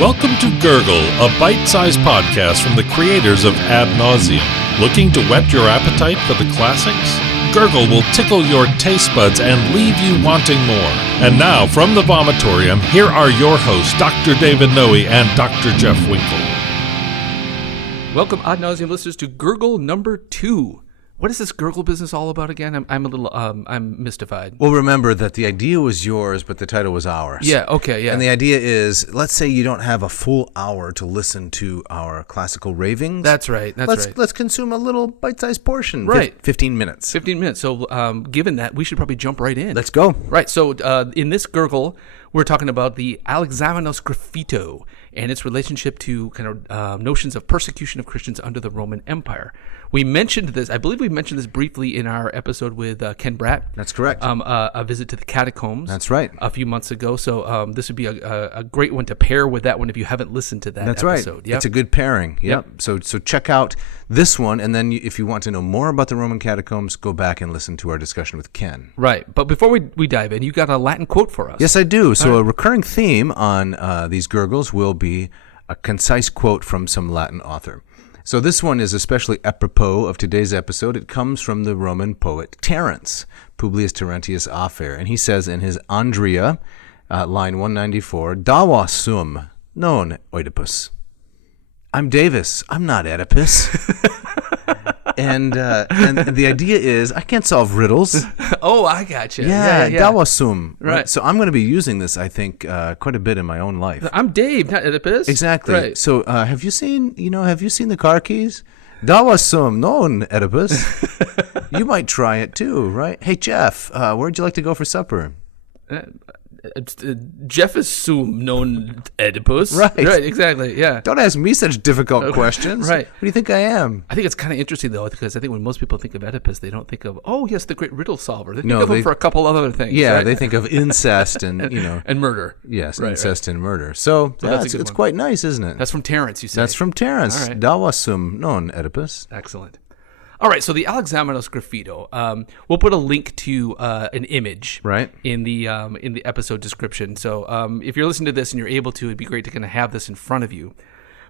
Welcome to Gurgle, a bite-sized podcast from the creators of Ad Nauseam. Looking to whet your appetite for the classics? Gurgle will tickle your taste buds and leave you wanting more. And now, from the vomitorium, here are your hosts, Dr. David Noe and Dr. Jeff Winkle. Welcome, Ad Nauseam listeners, to Gurgle number 2. What is this Gurgle business all about again? I'm a little, I'm mystified. Well, remember that the idea was yours, but the title was ours. Yeah, okay, yeah. And the idea is, let's say you don't have a full hour to listen to our classical ravings. That's right, right. Let's consume a little bite-sized portion. Right. 15 minutes. 15 minutes. So given that, we should probably jump right in. Let's go. Right, so in this Gurgle, we're talking about the Alexamenos Graffito and its relationship to kind of notions of persecution of Christians under the Roman Empire. We mentioned this, I believe we mentioned this briefly in our episode with Ken Bratt. That's correct. A visit to the catacombs. That's right. A few months ago. So this would be a great one to pair with that one if you haven't listened to that That's episode. Right. Yep. It's a good pairing. Yep. So check out this one, and then if you want to know more about the Roman catacombs, go back and listen to our discussion with Ken. Right. But before we dive in, you got a Latin quote for us. Yes, I do. So a recurring theme on these Gurgles will be a concise quote from some Latin author. So this one is especially apropos of today's episode. It comes from the Roman poet Terence, Publius Terentius Afer, and he says in his Andria, line 194, "Dawa sum, non Oedipus." I'm Davis. I'm not Oedipus. And the idea is, I can't solve riddles. Oh, I got you. Yeah. Dawa sum. Right. So I'm going to be using this, I think, quite a bit in my own life. I'm Dave, not Oedipus. Exactly. Right. So have you seen the car keys? Dawa sum, non Oedipus. You might try it too, right? Hey, Jeff, where'd you like to go for supper? Jeff is sum non Oedipus. Right. Right, exactly, yeah. Don't ask me such difficult questions. Right. What do you think I am? I think it's kind of interesting, though, because I think when most people think of Oedipus, they don't think of, oh, yes, the great riddle solver. They think of him for a couple other things. Yeah, right? they think of incest and, and murder. Yes, right, incest and murder. So it's quite nice, isn't it? That's from Terence, you say? That's from Terence. All right. Dawa sum, non Oedipus. Excellent. All right, so the Alexamenos Graffito. We'll put a link to an image right in the episode description. So if you're listening to this and you're able to, it'd be great to kind of have this in front of you.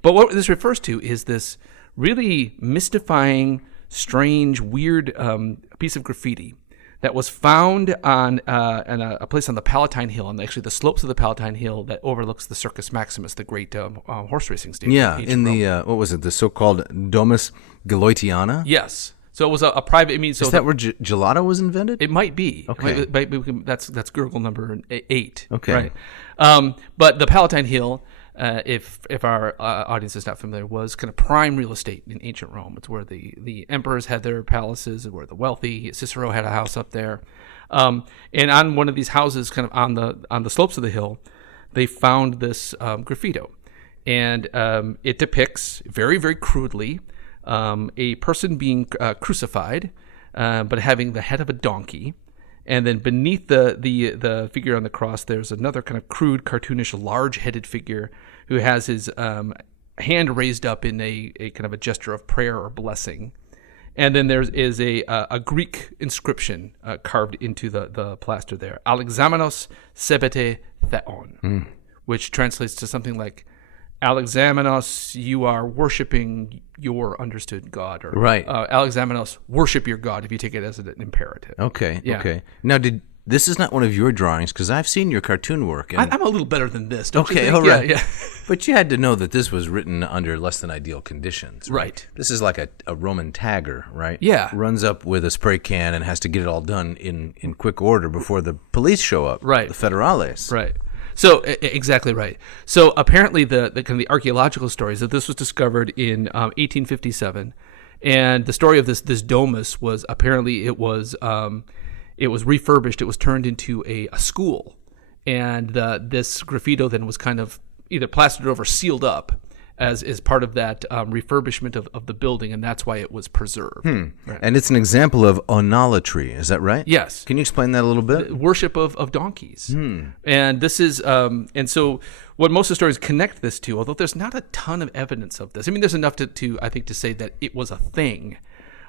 But what this refers to is this really mystifying, strange, weird piece of graffiti that was found on a place on the Palatine Hill, and actually the slopes of the Palatine Hill that overlooks the Circus Maximus, the great horse racing stadium. Yeah, in the what was it? The so-called Domus Gelotiana. Yes. So it was a private. I mean, so is that where gelato was invented? It might be. Okay. That's Gurgle number 8. Okay. Right. But the Palatine Hill, if our audience is not familiar, was kind of prime real estate in ancient Rome. It's where the emperors had their palaces, where the wealthy. Cicero had a house up there, and on one of these houses, kind of on the slopes of the hill, they found this graffito, and it depicts very, very crudely a person being crucified, but having the head of a donkey. And then beneath the figure on the cross, there's another kind of crude, cartoonish, large-headed figure who has his hand raised up in a kind of a gesture of prayer or blessing. And then there is a Greek inscription carved into the plaster there, Alexamenos sebete theon, which translates to something like, Alexamenos, you are worshiping your understood God. Or, right. Alexamenos, worship your God, if you take it as an imperative. Okay, yeah. Okay. Now, this is not one of your drawings, because I've seen your cartoon work. And I'm a little better than this, don't you okay, think? all right. Yeah. But you had to know that this was written under less than ideal conditions. Right. This is like a Roman tagger, right? Yeah. Runs up with a spray can and has to get it all done in quick order before the police show up. Right. The federales. Right. So exactly right. So apparently the kind of the archaeological story is that this was discovered in 1857, and the story of this domus was apparently it was refurbished. It was turned into a school, and this graffito then was kind of either plastered over, sealed up as part of that refurbishment of the building, and that's why it was preserved. Right. And it's an example of onolatry, is that right? Yes. Can you explain that a little bit? Worship of donkeys. And this is, and so what most historians connect this to, although there's not a ton of evidence of this. I mean, there's enough to I think to say that it was a thing.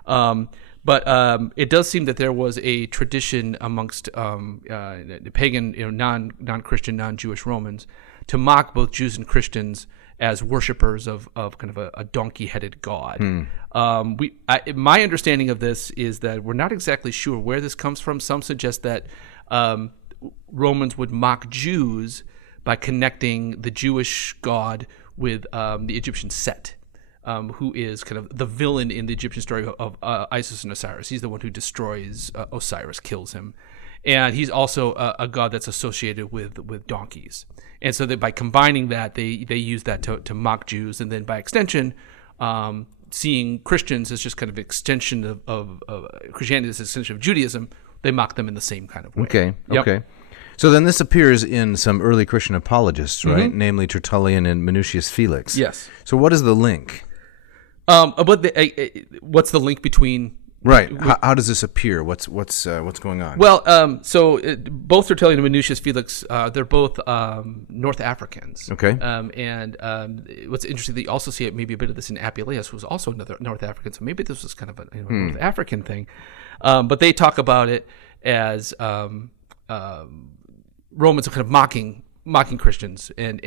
But it does seem that there was a tradition amongst pagan, non-Christian, non-Jewish Romans to mock both Jews and Christians as worshipers of kind of a donkey-headed god. My understanding of this is that we're not exactly sure where this comes from. Some suggest that Romans would mock Jews by connecting the Jewish god with the Egyptian Set, who is kind of the villain in the Egyptian story of Isis and Osiris. He's the one who destroys Osiris, kills him. And he's also a god that's associated with donkeys. And so that by combining that, they use that to mock Jews. And then by extension, seeing Christians as just kind of extension of Christianity as an extension of Judaism, they mock them in the same kind of way. Okay, Yep. okay. So then this appears in some early Christian apologists, right? Namely Tertullian and Minucius Felix. Yes. So what is the link? What's the link between... Right. How does this appear? What's going on? Well, both Tertullian and Minucius Felix, they're both North Africans. Okay. And what's interesting, they also see it maybe a bit of this in Apuleius, who was also another North African. So maybe this was kind of a North African thing. But they talk about it as Romans are kind of mocking Christians and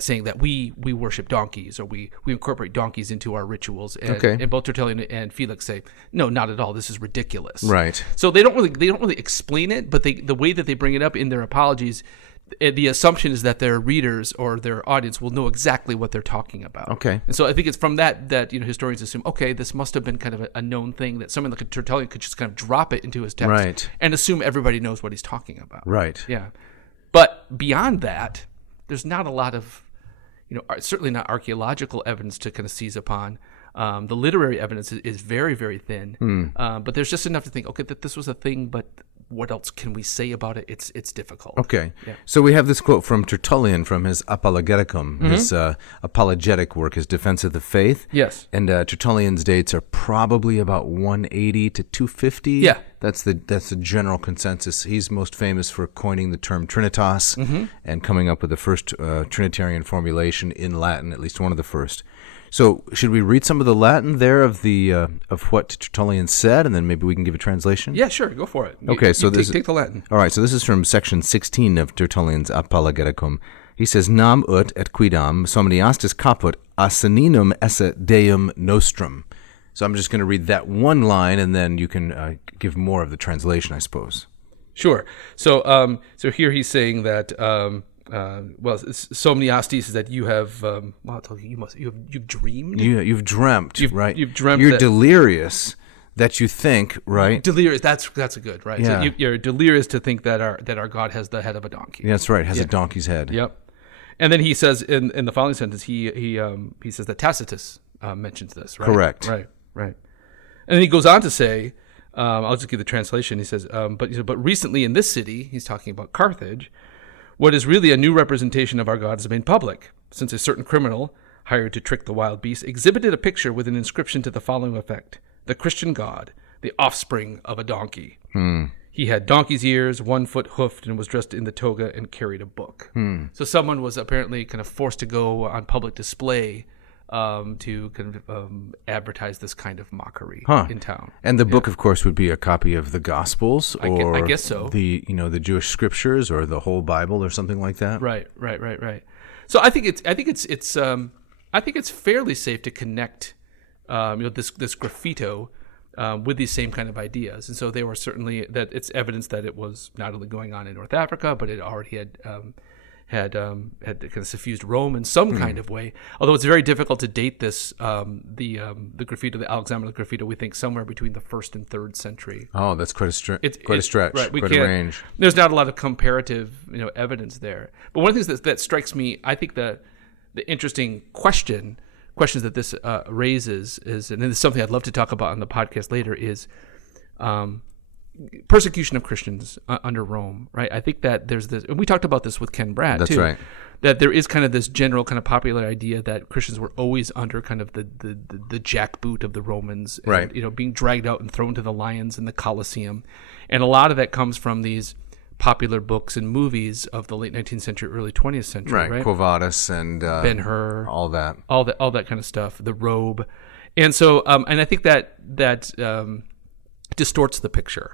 saying that we worship donkeys, or we incorporate donkeys into our rituals. And both Tertullian and Felix say, no, not at all. This is ridiculous. Right. So they don't really explain it, but the way that they bring it up in their apologies, the assumption is that their readers or their audience will know exactly what they're talking about. Okay. And so I think it's from that historians assume, okay, this must have been kind of a known thing that someone like Tertullian could just kind of drop it into his text, right, and assume everybody knows what he's talking about. Right. Yeah. But beyond that, there's not a lot of, certainly not archaeological evidence to kind of seize upon. The literary evidence is very, very thin. But there's just enough to think, okay, that this was a thing, but what else can we say about it? It's difficult. Okay. Yeah. So we have this quote from Tertullian from his Apologeticum, his apologetic work, his defense of the faith. Yes. And Tertullian's dates are probably about 180 to 250. Yeah. That's the general consensus. He's most famous for coining the term Trinitas and coming up with the first Trinitarian formulation in Latin, at least one of the first. So should we read some of the Latin there of what Tertullian said, and then maybe we can give a translation? Yeah, sure. Go for it. Okay, so take the Latin. All right, so this is from section 16 of Tertullian's Apologeticum. He says, Nam ut et quidam somniastis caput aseninum esse Deum nostrum. So I'm just going to read that one line, and then you can give more of the translation, I suppose. Sure. So here he's saying that somniastis is that you have you've dreamed. You've dreamt, right? You've dreamt. You're delirious that you think, right? Delirious. That's a good, right? Yeah. So you're delirious to think that our God has the head of a donkey. That's right. Has a donkey's head. Yep. And then he says in the following sentence, he says that Tacitus mentions this, right? Correct. Right. And then he goes on to say, I'll just give the translation. He says, but recently in this city, he's talking about Carthage, what is really a new representation of our God has been public, since a certain criminal, hired to trick the wild beast, exhibited a picture with an inscription to the following effect: the Christian God, the offspring of a donkey. He had donkey's ears, 1 foot hoofed, and was dressed in the toga and carried a book. So someone was apparently kind of forced to go on public display to kind of advertise this kind of mockery in town. And the book, of course, would be a copy of the Gospels, or I guess so. The Jewish Scriptures, or the whole Bible, or something like that. Right. So I think it's fairly safe to connect this graffito with these same kind of ideas, and so they were certainly that it's evidence that it was not only going on in North Africa, but it already had kind of suffused Rome in some kind of way. Although it's very difficult to date this, the graffito, the Alexamenos graffito, we think somewhere between the 1st and 3rd century. Oh, that's quite a stretch. Right, quite a range. There's not a lot of comparative, evidence there. But one of the things that strikes me, I think the interesting questions that this raises is, and this is something I'd love to talk about on the podcast later, is persecution of Christians under Rome, right? I think that there's this, and we talked about this with Ken Bratt, That's too. right. That there is kind of this general kind of popular idea that Christians were always under kind of the jackboot of the Romans, and, right? Being dragged out and thrown to the lions in the Colosseum, and a lot of that comes from these popular books and movies of the late 19th century, early 20th century, right? Quo Vadis and Ben-Hur, all that kind of stuff, The Robe. And so, and I think that distorts the picture,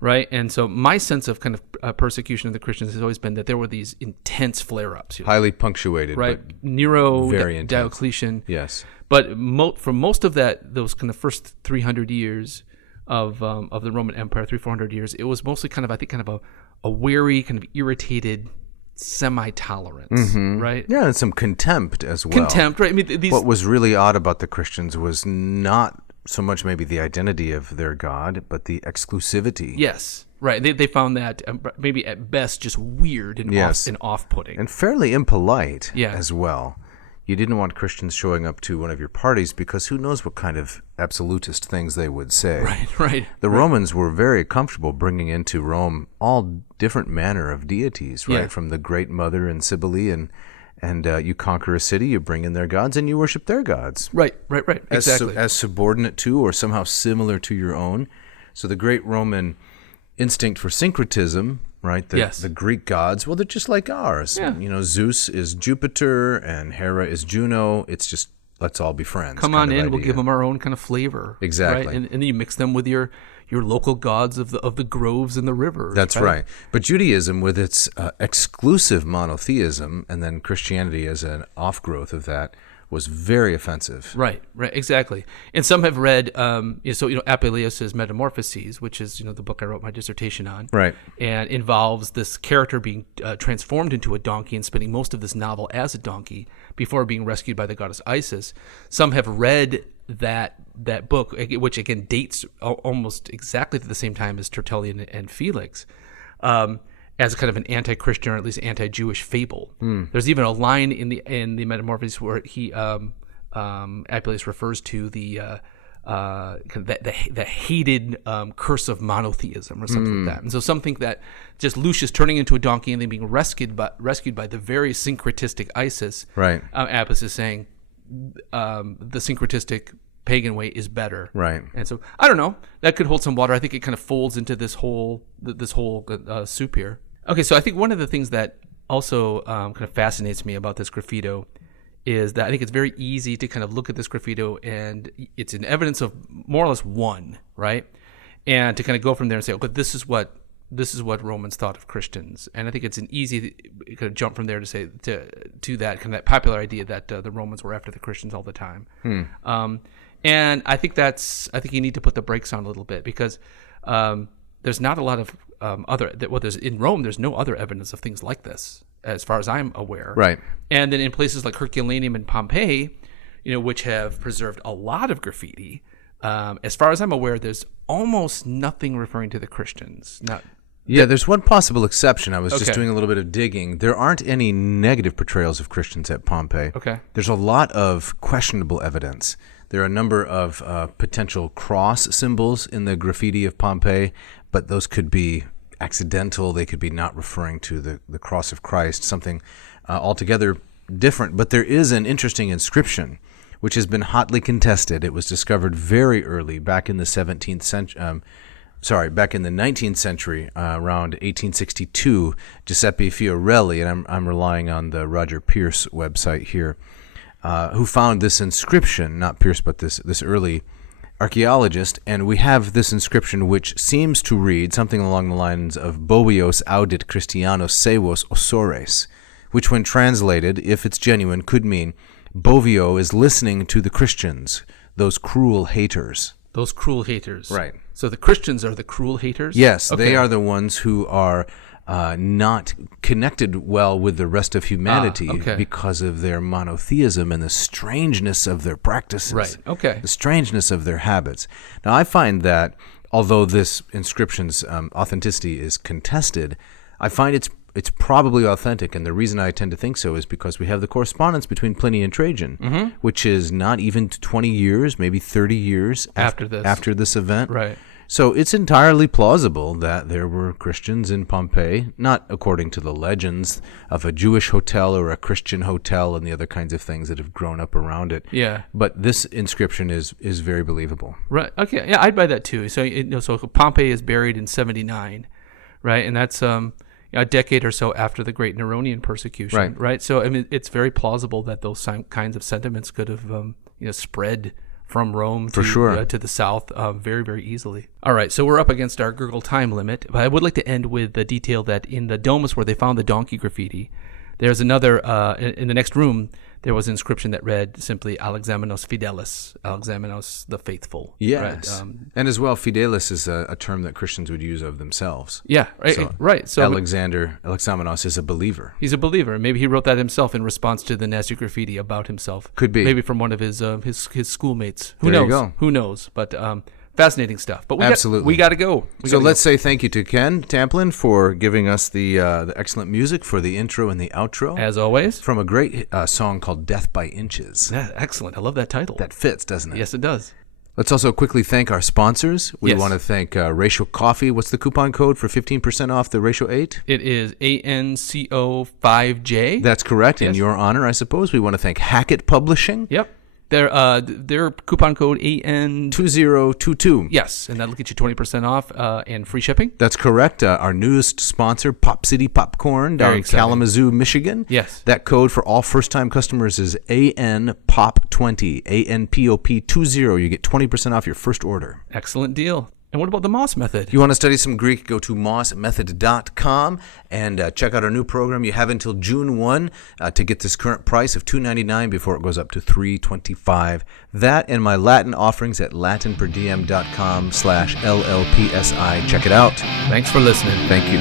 right? And so my sense of kind of persecution of the Christians has always been that there were these intense flare-ups. Highly punctuated, right? but Nero, very intense. Diocletian. Yes. But for most of those kind of first 300 years of the Roman Empire, 300-400 years, it was mostly kind of a weary, kind of irritated, semi-tolerance, right? Yeah, and some contempt as well. Contempt, right? I mean, What was really odd about the Christians was not so much maybe the identity of their God, but the exclusivity. Yes, right. They found that maybe at best just weird and off-putting. And fairly impolite Yeah. as well. You didn't want Christians showing up to one of your parties because who knows what kind of absolutist things they would say. Right. The Romans were very comfortable bringing into Rome all different manner of deities, right? Yeah. From the Great Mother and Cybele, and you conquer a city, you bring in their gods, and you worship their gods. Right. Exactly. As subordinate to or somehow similar to your own. So the great Roman instinct for syncretism, right? The Greek gods, well, they're just like ours. Yeah. You know, Zeus is Jupiter and Hera is Juno. It's just, let's all be friends. Come on in, we'll give them our own kind of flavor. Exactly. Right? And then you mix them with your local gods of the groves and the rivers. That's right. But Judaism, with its exclusive monotheism, and then Christianity as an off-growth of that, was very offensive. Right, exactly. And some have read, Apuleius' Metamorphoses, which is, the book I wrote my dissertation on. Right. And involves this character being transformed into a donkey and spending most of this novel as a donkey before being rescued by the goddess Isis. Some have read that book, which again dates almost exactly to the same time as Tertullian and Felix, as kind of an anti-Christian or at least anti-Jewish fable. There's even a line in the Metamorphoses where he Apuleius refers to the hated curse of monotheism or something like that. And so some think that just Lucius turning into a donkey and then being rescued by the very syncretistic Isis. Right. Appius is saying the syncretistic pagan way is better. Right. And so I don't know. That could hold some water. I think it kind of folds into this whole soup here. Okay, so I think one of the things that also kind of fascinates me about this Graffito is that I think it's very easy to kind of look at this Graffito and it's an evidence of more or less one, right? And to kind of go from there and say, okay, this is what Romans thought of Christians. And I think it's an easy kind of jump from there to say to that kind of that popular idea that the Romans were after the Christians all the time. And I think you need to put the brakes on a little bit because there's not a lot of in Rome, there's no other evidence of things like this, as far as I'm aware. Right. And then in places like Herculaneum and Pompeii, which have preserved a lot of graffiti, as far as I'm aware, there's almost nothing referring to the Christians. There's one possible exception. I was just doing a little bit of digging. There aren't any negative portrayals of Christians at Pompeii. Okay. There's a lot of questionable evidence. There are a number of potential cross symbols in the graffiti of Pompeii, but those could be accidental. They could be not referring to the cross of Christ, something altogether different. But there is an interesting inscription which has been hotly contested. It was discovered very early, back in the 17th century. Back in the 19th century, around 1862. Giuseppe Fiorelli, and I'm relying on the Roger Pierce website here, who found this inscription, not Pierce, but this early archaeologist, and we have this inscription which seems to read something along the lines of Bovios audit Christianos sevos osores, which when translated, if it's genuine, could mean Bovio is listening to the Christians, those cruel haters. Those cruel haters. Right. So the Christians are the cruel haters? Yes, okay. They are the ones who are not connected well with the rest of humanity because of their monotheism and the strangeness of their practices. Right, okay. The strangeness of their habits. Now, I find that although this inscription's authenticity is contested, I find it's probably authentic, and the reason I tend to think so is because we have the correspondence between Pliny and Trajan, which is not even 20 years, maybe 30 years after this event. Right. So it's entirely plausible that there were Christians in Pompeii, not according to the legends of a Jewish hotel or a Christian hotel and the other kinds of things that have grown up around it. Yeah. But this inscription is very believable. Right. Okay. Yeah, I'd buy that too. So so Pompey is buried in 79, right? And that's a decade or so after the Great Neronian persecution, right? So I mean, it's very plausible that those kinds of sentiments could have spread from Rome For sure. To the south very, very easily. All right, so we're up against our Gurgle time limit, but I would like to end with the detail that in the domus where they found the donkey graffiti, there's another, in the next room, there was an inscription that read simply Alexamenos Fidelis, Alexamenos the faithful. Yes. Right? And as well, fidelis is a term that Christians would use of themselves. Yeah, right. So Alexamenos is a believer. he's a believer. Maybe he wrote that himself in response to the nasty graffiti about himself. Could be. Maybe from one of his schoolmates. Who There knows? you go. Who knows? But fascinating stuff. But Absolutely. we got to go. So let's say thank you to Ken Tamplin for giving us the excellent music for the intro and the outro. As always. From a great song called Death by Inches. Yeah, excellent. I love that title. That fits, doesn't it? Yes, it does. Let's also quickly thank our sponsors. We Yes. want to thank Ratio Coffee. What's the coupon code for 15% off the Ratio 8? It is ANCO5J. That's correct. In Yes. your honor, I suppose. We want to thank Hackett Publishing. Yep. Their coupon code AN 2022. Yes, and that'll get you 20% off and free shipping. That's correct. Our newest sponsor, Pop City Popcorn, down Very in exciting. Kalamazoo, Michigan. Yes. That code for all first-time customers is ANPOP20, ANPOP20. You get 20% off your first order. Excellent deal. And what about the Moss method? You want to study some Greek, go to mossmethod.com and check out our new program. You have until June 1 to get this current price of $2.99 before it goes up to $3.25. That and my Latin offerings at latinperdiem.com/LLPSI. Check it out. Thanks for listening. Thank you.